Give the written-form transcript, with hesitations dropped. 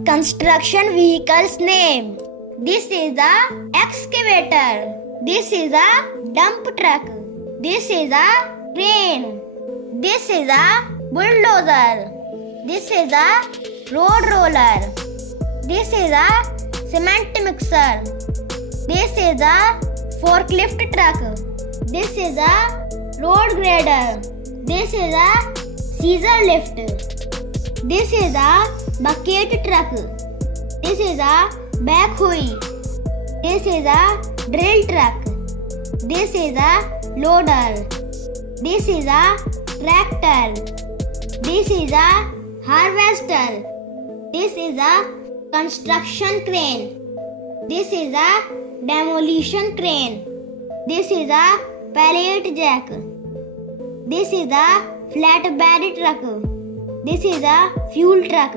Construction vehicle's name. This is a excavator. This is a dump truck. This is a crane. This is a bulldozer. This is a road roller. This is a cement mixer. This is a forklift truck. This is a road grader. This is a scissor lift. This is a bucket truck. This is a backhoe. This is a drill truck. This is a loader. This is a tractor. This is a harvester. This is a construction crane. This is a demolition crane. This is a pallet jack. This is a flatbed truck. This is a fuel truck.